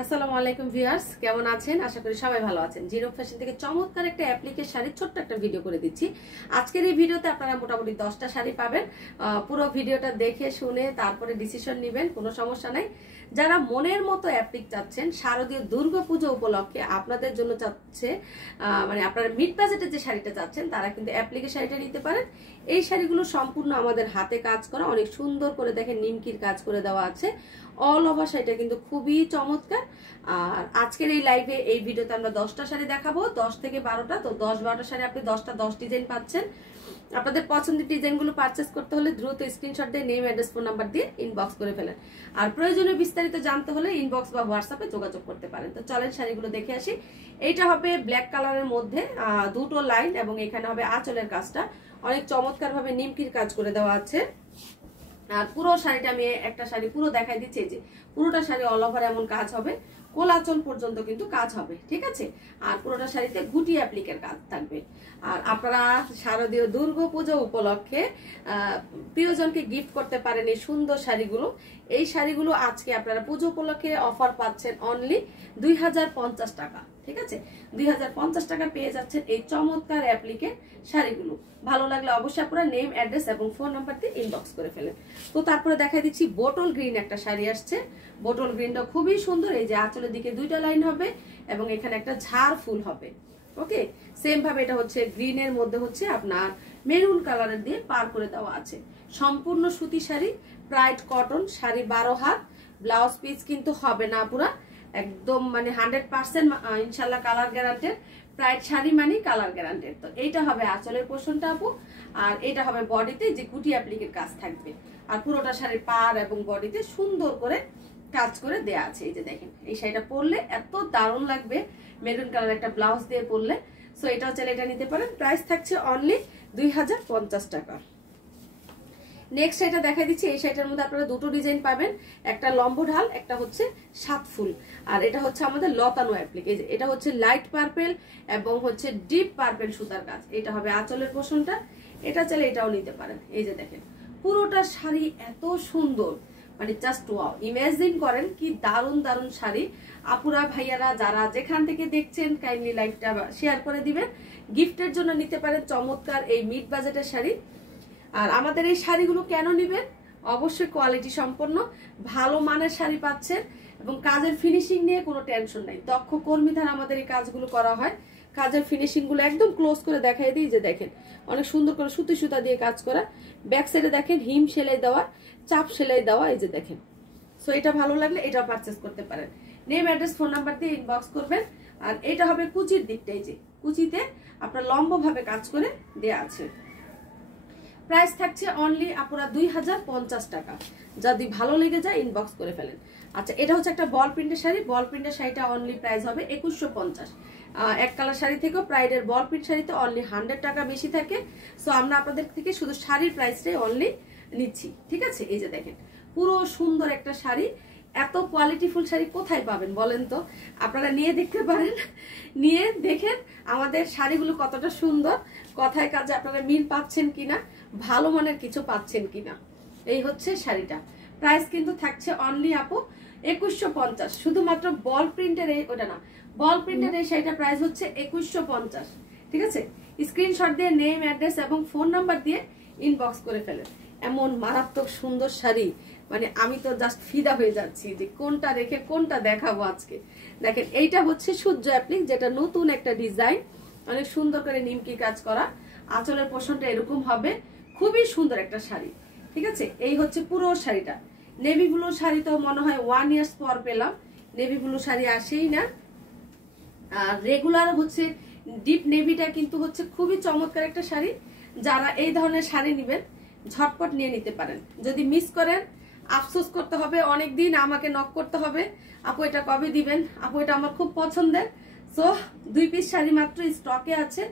আসসালামু আলাইকুম ভিউয়ার্স, কেমন আছেন? আশা করি সবাই ভালো আছেন। জিরো ফ্যাশন থেকে চমৎকার একটা অ্যাপ্লিকের শাড়ির ছোট্ট একটা ভিডিও করে দিচ্ছি। আজকের এই ভিডিওতে আপনারা মোটামুটি 10টা শাড়ি পাবেন। পুরো ভিডিওটা দেখে শুনে তারপরে ডিসিশন নেবেন, কোনো সমস্যা নাই। যারা মনের মতো অ্যাপ্লিক চাচ্ছেন, শারদীয় দুর্গাপুজো উপলক্ষে আপনাদের জন্য চাচ্ছে, মানে আপনারা মিড বাজেটে যে শাড়িটা চাচ্ছেন তারা কিন্তু অ্যাপ্লিকের শাড়িটা নিতে পারেন। এই শাড়িগুলো সম্পূর্ণ আমাদের হাতে কাজ করা, অনেক সুন্দর করে দেখেন নিমকির কাজ করে দেওয়া আছে। অল ওভার শাড়িটা কিন্তু খুবই চমৎকার। আর আজকের এই লাইভে এই ভিডিওতে আমরা 10টা শাড়ি দেখাবো, 10 থেকে 12টা। তো 10-12টা শাড়ি আপনি 10 ডিজাইন পাচ্ছেন। আপনাদের পছন্দের ডিজাইনগুলো পারচেস করতে হলে দ্রুত স্ক্রিনশট দিয়ে নেম, অ্যাড্রেস, ফোন নাম্বার দিয়ে ইনবক্স করে ফেলেন। আর প্রয়োজনীয় বিস্তারিত জানতে হলে ইনবক্স বা হোয়াটসঅ্যাপে যোগাযোগ করতে পারেন। তো চলেন শাড়িগুলো দেখে আসি। এইটা হবে ব্ল্যাক কালারের মধ্যে দুটো লাইন, এবং এখানে হবে আঁচলের কাজটা অনেক চমৎকার ভাবে নিমকির কাজ করে দেওয়া আছে। আর পুরো শাড়িটা আমি একটা শাড়ি পুরো দেখাই দিচ্ছি, যে পুরোটা শাড়ি অল ওভার এমন কাজ হবে, কোলাচল পর্যন্ত কিন্তু কাজ হবে, ঠিক আছে। আর পুরোটা শাড়িতে গুটি অ্যাপ্লিকের কাজ থাকবে। আর আপনারা শারদীয় দুর্গাপূজা উপলক্ষে প্রিয়জনকে গিফট করতে পারেন এই সুন্দর শাড়িগুলো। এই শাড়িগুলো আজকে আপনারা পুজো উপলক্ষে অফার পাচ্ছেন অনলি 2050 টাকা, ঠিক আছে। 2050 টাকা পেয়ে যাচ্ছেন এই চমৎকার অ্যাপ্লিকের শাড়িগুলো। ভালো লাগলে অবশ্যই আপনারা নেম, অ্যাড্রেস এবং ফোন নাম্বার দিয়ে ইনবক্স করে ফেলেন। তো তারপরে দেখাই দিচ্ছি বোটল গ্রিন একটা শাড়ি আসছে। বোটল গ্রিনটা খুবই সুন্দর। এই যে আঁচলের দিকে দুইটা লাইন হবে এবং এখানে একটা ঝাড় ফুল হবে। ওকে, সেম ভাবে এটা হচ্ছে গ্রিনের মধ্যে হচ্ছে আপনার মেরুন কালারের দিয়ে পার করে দেওয়া আছে। সম্পূর্ণ সুতি শাড়ি, প্রাইড কটন শাড়ি, 12 হাত। ব্লাউজ পিস কিন্তু হবে না পুরা, একদম মানে 100% ইনশাল্লাহ কালার গ্যারান্টেড। প্রাইড শাড়ি মানে কালার গ্যারান্টেড। তো এইটা হবে আঁচলের পোর্শনটা আপু, আর এটা হবে বডিতে যে গুটি অ্যাপ্লিকের কাজ থাকবে। আর পুরোটা শাড়ির পার এবং বডিতে সুন্দর করে কাজ করে দেয়া আছে। এই যে দেখেন, এই শাড়িটা পরলে এত দারুণ লাগবে, মেরুন কালার একটা ব্লাউজ দিয়ে পরলে। সো এটা হচ্ছে, এটা নিতে পারেন। প্রাইস থাকছে অনলি 2050 টাকা। নেক্সট শাড়িটা দেখাই দিচ্ছি। এই শাড়িটার মধ্যে আপনারা দুটো ডিজাইন পাবেন, একটা লম্ব ঢাল, একটা হচ্ছে 7 ফুল। আর এটা হচ্ছে আমাদের লতানো অ্যাপ্লিক। এই যে এটা হচ্ছে লাইট পার্পেল এবং হচ্ছে ডিপ পার্পেল সুতার কাজ। এটা হবে আঁচলের পোর্শনটা। এটা চাইলে এটাও নিতে পারেন। এই যে দেখেন পুরোটা শাড়ি এত সুন্দর, মানে জাস্ট ওয়াও। ইমাজিন করেন কি দারুণ দারুণ শাড়ি। আপুরা ভাইয়ারা যারা যেখান থেকে দেখছেন কাইন্ডলি লাইকটা শেয়ার করে দিবেন। গিফটের জন্য নিতে পারেন চমৎকার এই মিড বাজেটের শাড়ি। আর আমাদের এই শাড়িগুলো কেন নিবেন? অবশ্যই কোয়ালিটি সম্পন্ন ভালো মানের শাড়ি পাচ্ছেন, এবং কাজের ফিনিশিং নিয়ে কোনো টেনশন নাই। দক্ষ কর্মী দ্বারা আমাদের এই কাজগুলো করা হয়। কাজের ফিনিশিং গুলো একদম ক্লোজ করে দেখাই দিই। যে দেখেন অনেক সুন্দর করে সুতি সুতা দিয়ে কাজ করা। ব্যাক সাইডে দেখেন হিম সেলাই দেওয়া, চাপ সেলাই দেওয়া। এই যে দেখেন। সো এটা ভালো লাগলে এটা পারচেস করতে পারেন। নেম, অ্যাড্রেস, ফোন নাম্বার দিয়ে ইনবক্স করবেন। আর এটা হবে কুচির দিকটা। এই যে কুচিতে আপনার লম্ব ভাবে কাজ করে দেয়া আছে। প্রাইস থাকছে অনলি আপনারা 2050 টাকা। যদি ভালো লেগে যায় ইনবক্স করে ফেলেন। আচ্ছা, এটা হচ্ছে একটা বল প্রিন্টের শাড়ি। বল প্রিন্টের শাড়িটা অনলি প্রাইস হবে 2150। এক কালার শাড়ি থেকে প্রাইডের বল প্রিন্ট শাড়িতে অনলি 100 টাকা বেশি থাকে। সো আমরা আপনাদের থেকে শুধু শাড়ির প্রাইসটাই অনলি নিচ্ছি, ঠিক আছে। এই যে দেখেন পুরো সুন্দর একটা শাড়ি। এত কোয়ালিটিফুল শাড়ি কোথায় পাবেন বলেন তো? আপনারা নিয়ে দেখতে পারেন, নিয়ে দেখেন আমাদের শাড়িগুলো কতটা সুন্দর, কথায় কাজে আপনারা মিল পাচ্ছেন কিনা, ভালো মানের কিছু পাচ্ছেন কিনা। এই হচ্ছে শাড়িটা। প্রাইস কিন্তু থাকছে অনলি আপু 2150। শুধুমাত্র বল প্রিন্টের এই, ওটা না, বল প্রিন্টের এই শাড়িটা প্রাইস হচ্ছে 2150, ঠিক আছে। স্ক্রিনশট দিয়ে নেম, অ্যাড্রেস এবং ফোন নাম্বার দিয়ে ইনবক্স করে ফেলেন। এমন মারাত্মক সুন্দর শাড়ি, মানে আমি তো জাস্ট ফিদা হয়ে যাচ্ছি যে কোনটা রেখে কোনটা দেখাবো আজকে। দেখেন এইটা হচ্ছে সূর্য অ্যাপ্লিক, যেটা নতুন একটা ডিজাইন, অনেক সুন্দর করে নিমকি কাজ করা। আঁচলের পোর্শনটা এরকম হবে, খুবই সুন্দর একটা শাড়ি, ঠিক আছে। এই হচ্ছে পুরো শাড়িটা। নেভি ব্লু শাড়ি তো মনে হয় 1 ইয়ার্স পর পেলাম, নেভি ব্লু শাড়ি আসেই না। আর রেগুলার হচ্ছে ডিপ নেভিটা কিন্তু হচ্ছে খুবই চমৎকার একটা শাড়ি। যারা এই ধরনের শাড়ি নেবেন ঝটপট নিয়ে নিতে পারেন। যদি মিস করেন আফসোস করতে হবে, অনেকদিন আমাকে নক করতে হবে, আপু এটা কবে দিবেন, আপু এটা আমার খুব পছন্দের। সো 2 পিস শাড়ি মাত্র স্টকে আছে,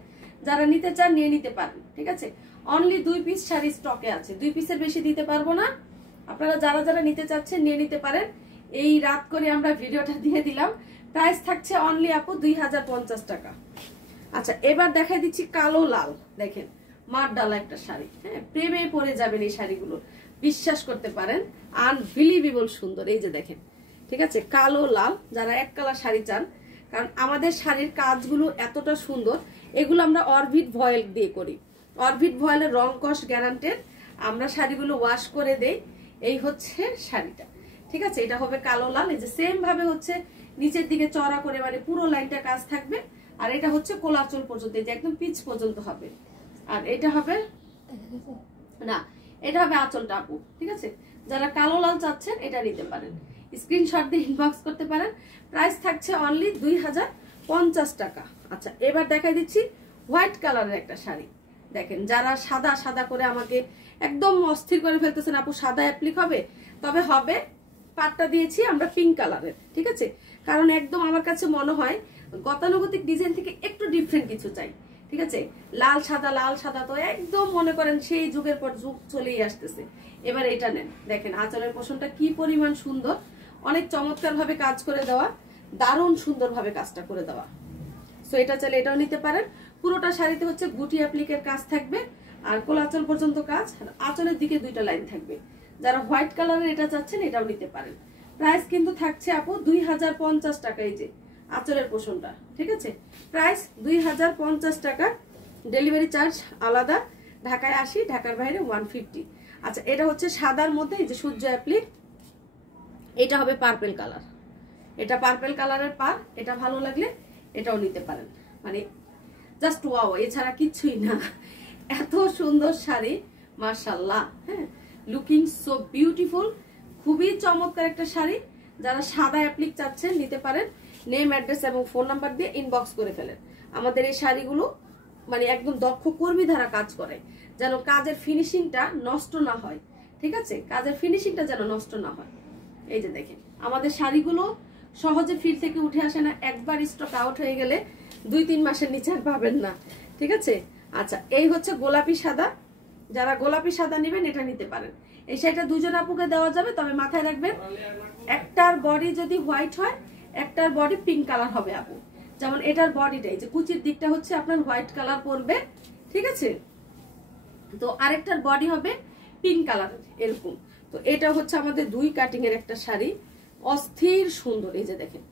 যারা নিতে চান নিয়ে নিতে পারেন, ঠিক আছে। অনলি 2 পিস শাড়ি স্টকে আছে, 2 পিসের বেশি দিতে পারবো না। আপনারা যারা যারা নিতে চাচ্ছেন নিয়ে নিতে পারেন। এই রাত করে আমরা ভিডিওটা দিয়ে দিলাম। প্রাইস থাকছে অনলি আপু 2050 টাকা। আচ্ছা, এবার দেখাই দিচ্ছি কালো লাল। দেখেন মার ডালা একটা শাড়ি, হ্যাঁ, প্রেমে পড়ে যাবেন এই শাড়িগুলো, বিশ্বাস করতে পারেন। আনবিলিভেবল সুন্দর। এই যে দেখেন ঠিক আছে, কালো লাল, যারা এক কালার শাড়ি চান, কারণ আমাদের শাড়ির কাজগুলো এতটা সুন্দর, এগুলো আমরা অরবিট ভয়েল দিয়ে করি। অরবিট ভয়েলের রং কস গ্যারান্টেড, আমরা শাড়িগুলো ওয়াশ করে দেই। এই হচ্ছে শাড়িটা, ঠিক আছে। এটা হবে কালো লাল, এই যে সেম ভাবে হচ্ছে নিচের দিকে চড়া করে মানে পুরো লাইনটা কাজ থাকবে। আর এটা হচ্ছে কোলাচল পর্যন্ত, এই যে একদম পিচ পর্যন্ত হবে। আর এটা হবে না, এটা হবে আঁচলটা আপু, ঠিক আছে। যারা কালো লাল চাচ্ছেন এটা নিতে পারেন, স্ক্রিনশট দিয়ে ইনবক্স করতে পারেন। প্রাইস থাকছে অনলি 2050 টাকা। আচ্ছা, এবার দেখাই দিচ্ছি হোয়াইট কালারের একটা শাড়ি। দেখেন, যারা সাদা সাদা করে আমাকে একদম অস্থির করে ফেলতেছেন আপু সাদা অ্যাপ্লিক হবে, তবে হবে পাটটা দিয়েছি আমরা পিঙ্ক কালারের, ঠিক আছে। কারণ একদম আমার কাছে মনে হয় গতানুগতিক ডিজাইন থেকে একটু ডিফারেন্ট কিছু চাই, ঠিক আছে। লাল সাদা তো একদম মনে করেন সেই যুগের পর যুগ চলেই আসতেছে। এবার এটা নেন, দেখেন আঁচলের পোষণটা কি পরিমাণ সুন্দর, অনেক চমৎকার ভাবে কাজ করে দেওয়া, দারুণ সুন্দর ভাবে কাজটা করে দেওয়া। সো এটা চাইলে এটাও নিতে পারেন। পুরোটা শাড়িতে হচ্ছে গুটি অ্যাপ্লিকের কাজ থাকবে, আর কোলাচল পর্যন্ত কাজ, আঁচলের দিকে 2টা লাইন থাকবে। যারা হোয়াইট কালারের এটা চাচ্ছেন এটাও নিতে পারেন। প্রাইস কিন্তু থাকছে আপু 2050 টাকা, এই যে আঁচলের পোষণটা, ঠিক আছে। প্রাইস 2050 টাকা, ডেলিভারি চার্জ আলাদা, ঢাকায় 80, ঢাকার বাইরে 150। আচ্ছা, এটা হচ্ছে সাদার মধ্যে এই যে সূর্য অ্যাপ্লিক, এটা হবে পার্পেল কালার, এটা পার্পেল কালারের পার, এটা ভালো লাগলে এটাও নিতে পারেন। মানে জাস্ট ওয়াও, এছাড়া কিছুই না, এত সুন্দর শাড়ি মাশাআল্লাহ। হ্যাঁ, লুকিং সো বিউটিফুল, খুবই চমৎকার একটা শাড়ি। যারা সাদা অ্যাপ্লিক চাচ্ছেন নিতে পারেন, নেম অ্যাড্রেস এবং ফোন নাম্বার দিয়ে ইনবক্স করে ফেলেন। আমাদের এই শাড়িগুলো মানে একদম দক্ষ কর্মী দ্বারা কাজ করে, যেন কাজের ফিনিশিংটা নষ্ট না হয়, ঠিক আছে, কাজের ফিনিশিংটা যেন নষ্ট না হয়। এই যে দেখেন, আমাদের শাড়িগুলো সহজে ফিল থেকে উঠে আসে না, একবার স্টক আউট হয়ে গেলে 2-3 মাসের নিচে আর পাবেন না, ঠিক আছে। আচ্ছা, এই হচ্ছে গোলাপি সাদা, যারা গোলাপি সাদা নেবেন এটা নিতে পারেন। এই শাড়িটা 2জন আপুকে দেওয়া যাবে, তবে মাথায় রাখবেন একটার বডি যদি হোয়াইট হয়, একটার বডি পিঙ্ক কালার হবে আপু। যেমন এটার বডিটাই যে কুচির দিকটা হচ্ছে আপনার হোয়াইট কালার পড়বে, ঠিক আছে, তো আরেকটার বডি হবে পিঙ্ক কালার এরকম। তো এটা হচ্ছে আমাদের 2 কাটিং এর একটা শাড়ি, অস্থির সুন্দর। এই যে দেখেন,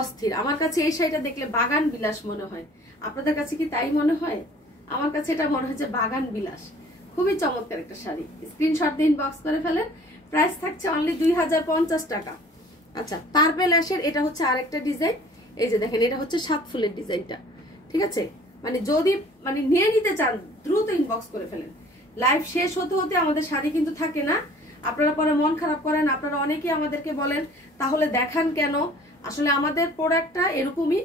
অস্থির। আমার কাছে এই শাড়িটা দেখলে বাগান বিলাস মনে হয়, আপনাদের কাছে কি তাই মনে হয়? আমার কাছে এটা মনে হয় যে বাগান বিলাস। খুবই চমৎকার একটা শাড়ি, স্ক্রিনশট দিয়ে ইনবক্স করে ফেলেন। প্রাইস থাকছে অনলি 2050 টাকা। আচ্ছা, পার্পেল অ্যাশের এটা হচ্ছে আরেকটা ডিজাইন। এই যে দেখেন, এটা হচ্ছে 7 ফুলের ডিজাইনটা, ঠিক আছে। মানে যদি মানে নিয়ে নিতে চান দ্রুত ইনবক্স করে ফেলেন। লাইভ শেষ হতে হতে আমাদের শাড়ি কিন্তু থাকে না, আপনারা পরে মন খারাপ করেন। আপনারা অনেকেই আমাদেরকে বলেন তাহলে দেখান কেন। আসলে আমাদের প্রোডাক্টটা এরকমই,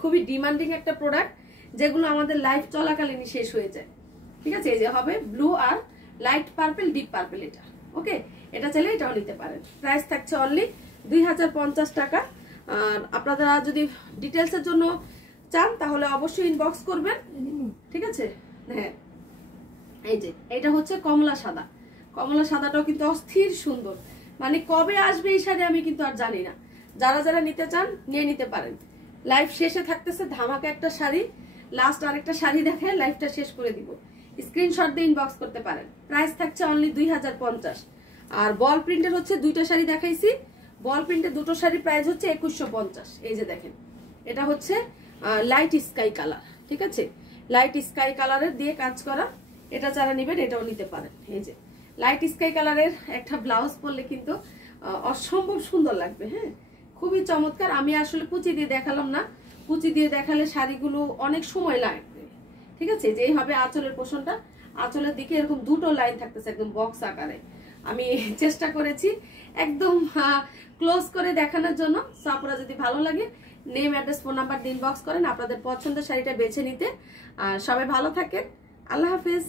খুবই ডিমান্ডিং একটা প্রোডাক্ট, যেগুলো আমাদের লাইভ চলাকালীনই শেষ হয়ে যায়, ঠিক আছে। এই যে হবে ব্লু আর লাইট পার্পেল, ডিপ পার্পেল, এটা ওকে। এটা চাইলে এটাও নিতে পারেন। প্রাইস থাকছে অনলি 2050 টাকা। আর আপনারা যদি ডিটেলসের জন্য চান তাহলে অবশ্যই ইনবক্স করবেন, ঠিক আছে। হ্যাঁ, এই যে এটা হচ্ছে কমলা সাদা, কমলা সাদাটাও কিন্তু অস্থির সুন্দর। মানে কবে আসবে এই শাড়ি আমি কিন্তু আর জানি না। যারা যারা নিতে চান নিয়ে নিতে পারেন। লাইভ শেষে থাকতেছে ধামাকা একটা শাড়ি, লাস্ট আরেকটা শাড়ি দেখে লাইভটা শেষ করে দিব। স্ক্রিনশট দিয়ে ইনবক্স করতে পারেন। প্রাইস থাকছে অনলি 2050। আর বল প্রিন্টের হচ্ছে 2টা শাড়ি দেখাইছি, বল প্রিন্টের 2টো শাড়ি প্রাইস হচ্ছে 2150। এই যে দেখেন, এটা হচ্ছে লাইট স্কাই কালার, ঠিক আছে, লাইট স্কাই কালারের দিয়ে কাজ করা। এটা যারা নেবেন এটাও নিতে পারেন। এই যে লাইট স্কাই কালারের একটা ব্লাউজ পরলে কিন্তু অসম্ভব সুন্দর লাগবে। হ্যাঁ, খুবই চমৎকার। আমি আসলে কুচি দিয়ে দেখালাম না, কুচি দিয়ে দেখালে শাড়িগুলো অনেক সময় লাগবে, ঠিক আছে। যেই হবে আঁচলের পোষণটা, আঁচলের দিকে এরকম 2টো লাইন থাকতেছে একদম বক্স আকারে। আমি চেষ্টা করেছি একদম ক্লোজ করে দেখানোর জন্য। সো আপনারা যদি ভালো লাগে নেম অ্যাড্রেস ফোন নাম্বার দিয়ে ইনবক্স করেন আপনাদের পছন্দের শাড়িটা বেছে নিতে। আর সবাই ভালো থাকেন, আল্লাহ হাফেজ।